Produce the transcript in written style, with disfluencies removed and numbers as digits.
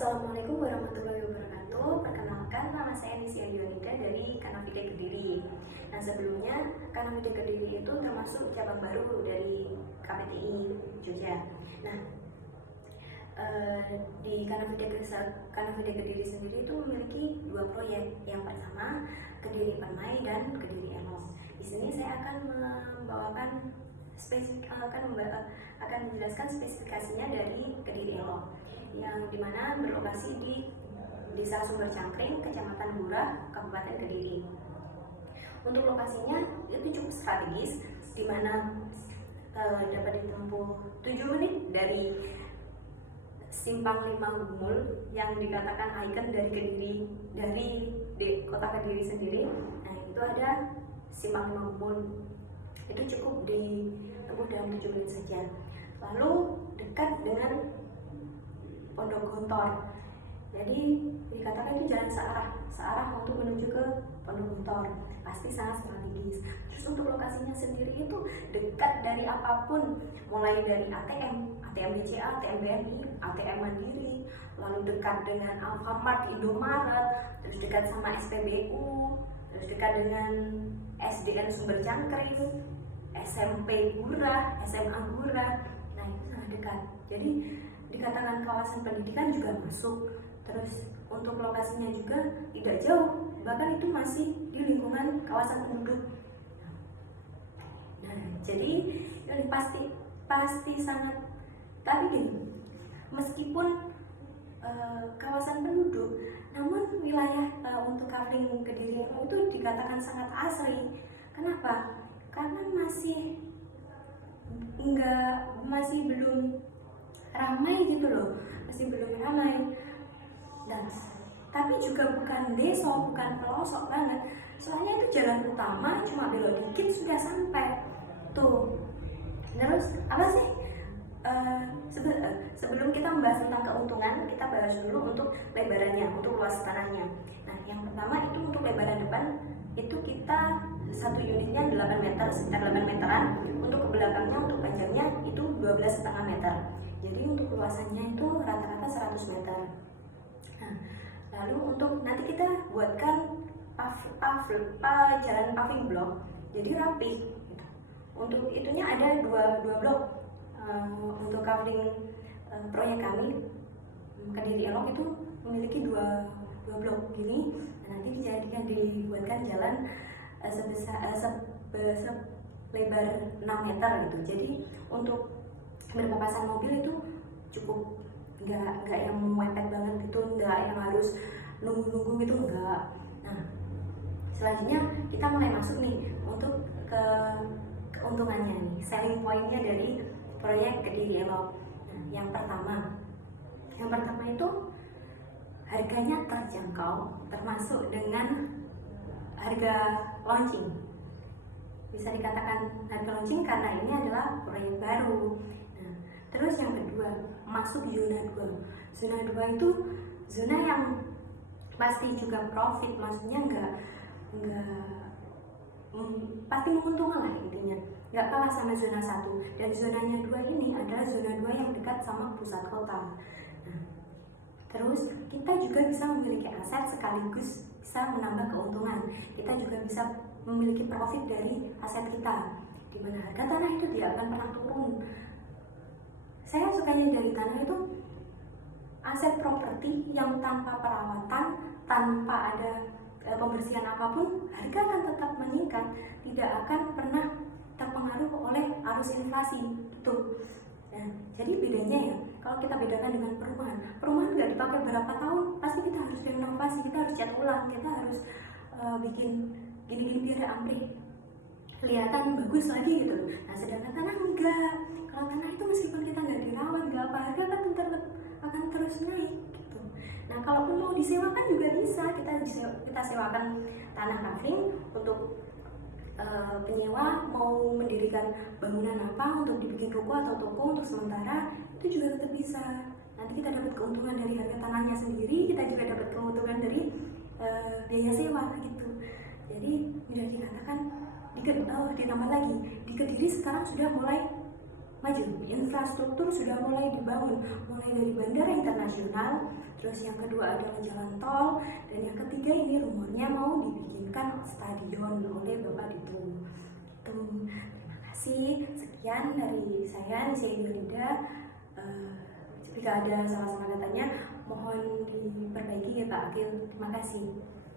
Assalamualaikum warahmatullahi wabarakatuh. Perkenalkan, nama saya Nisia Yonida dari Kanavide Kediri. Nah, sebelumnya Kanavide Kediri itu termasuk cabang baru dari KPTI Jogja. Nah, di Kanavide Kediri sendiri itu memiliki dua proyek. Yang pertama Kediri Permai dan Kediri Enos. Di sini saya akan menjelaskan spesifikasinya dari Kediri Enos, yang dimana berlokasi di Desa Sumber Cangkring, Kecamatan Gurah, Kabupaten Kediri. Untuk lokasinya itu cukup strategis, dimana dapat ditempuh 7 menit dari Simpang 5 Gumul yang dikatakan ikon dari Kediri, kota Kediri sendiri. Nah, itu ada Simpang 5 Gumul, itu cukup ditempuh dalam 7 menit saja. Lalu dekat dengan Pondok Gontor, jadi dikatakan itu jalan searah untuk menuju ke Pondok Gontor, pasti sangat strategis. Terus untuk lokasinya sendiri itu dekat dari apapun, mulai dari ATM BCA, ATM BNI, ATM Mandiri, lalu dekat dengan Alfamart, Indomaret, terus dekat sama SPBU, terus dekat dengan SDN Sumber Cangkring, SMP Gurah, SMA Gurah. Nah, itu sangat dekat. Jadi dikatakan kawasan pendidikan juga masuk. Terus untuk lokasinya juga tidak jauh, bahkan itu masih di lingkungan kawasan penduduk. Nah, jadi ini pasti sangat. Tapi gini, meskipun kawasan penduduk, namun wilayah untuk Kavling Kediri itu dikatakan sangat asri. Kenapa? Karena masih belum ramai gitu loh, masih belum ramai. Dan tapi juga bukan desa, bukan pelosok banget. Soalnya itu jalan utama, cuma belok dikit sudah sampai tuh. Terus apa sih? Sebelum kita membahas tentang keuntungan, kita bahas dulu untuk lebarannya, untuk luas tanahnya. Nah, yang pertama itu untuk lebaran depan itu kita satu unitnya 8 meter, sekitar 8 meteran. Untuk ke belakangnya, untuk panjangnya itu 12,5 meter. Jadi untuk luasannya itu rata-rata 100 meter. Nah, lalu untuk nanti kita buatkan jalan paving block, jadi rapi. Gitu. Untuk itunya ada dua blok. Untuk Kavling proyek kami Kediri Elok itu memiliki dua blok gini. Nah, nanti dibuatkan jalan lebar 6 meter gitu. Jadi untuk berpapasan mobil itu cukup, nggak yang mepet banget gitu, nggak yang harus nunggu gitu, nggak. Nah, selanjutnya kita mulai masuk nih untuk ke keuntungannya nih, selling pointnya dari proyek Kediri Elok. Nah, yang pertama itu harganya terjangkau, termasuk dengan harga launching. Bisa dikatakan harga launching karena ini adalah proyek baru. Nah, terus yang kedua, masuk zona 2. Zona 2 itu zona yang pasti juga profit, maksudnya enggak pasti menguntungkan lah intinya. Nggak kalah sama zona 1. Dan zonanya 2 ini adalah zona 2 yang dekat sama pusat kota. Nah, terus kita juga bisa memiliki aset sekaligus bisa menambah keuntungan. Kita juga bisa memiliki profit dari aset kita, di mana harga tanah itu tidak akan pernah turun. Saya sukanya dari tanah itu aset properti yang tanpa perawatan, tanpa ada pembersihan apapun, harga akan tetap meningkat, tidak akan pernah terpengaruh oleh arus inflasi gitu. Nah, jadi bedanya ya, kalau kita bedakan dengan perumahan nggak dipakai berapa tahun, pasti kita harus renovasi, kita harus cat ulang, kita harus bikin gini-gini biar amplih kelihatan bagus lagi gitu. Nah, sedangkan tanah enggak. Kalau tanah itu meskipun kita nggak dirawat, nggak apa, harga akan terus naik gitu. Nah, kalaupun mau disewakan juga bisa, kita sewakan tanah Kavling untuk penyewa mau mendirikan bangunan apa, untuk dibikin ruko atau toko untuk sementara, itu juga tetap bisa. Nanti kita dapat keuntungan dari harga tanahnya sendiri, kita juga dapat keuntungan dari biaya sewa gitu. Jadi bisa dikatakan ditambah lagi di Kediri sekarang sudah mulai maju. Infrastruktur sudah mulai dibangun, mulai dari bandara internasional, terus yang kedua adalah jalan tol, dan yang ketiga ini rumornya mau dibikinkan stadion oleh Bapak Ditu. Terima kasih, sekian dari saya Nisa Indolida. Jika ada salah-salah katanya mohon diperbaiki ya Pak Akil. Terima kasih.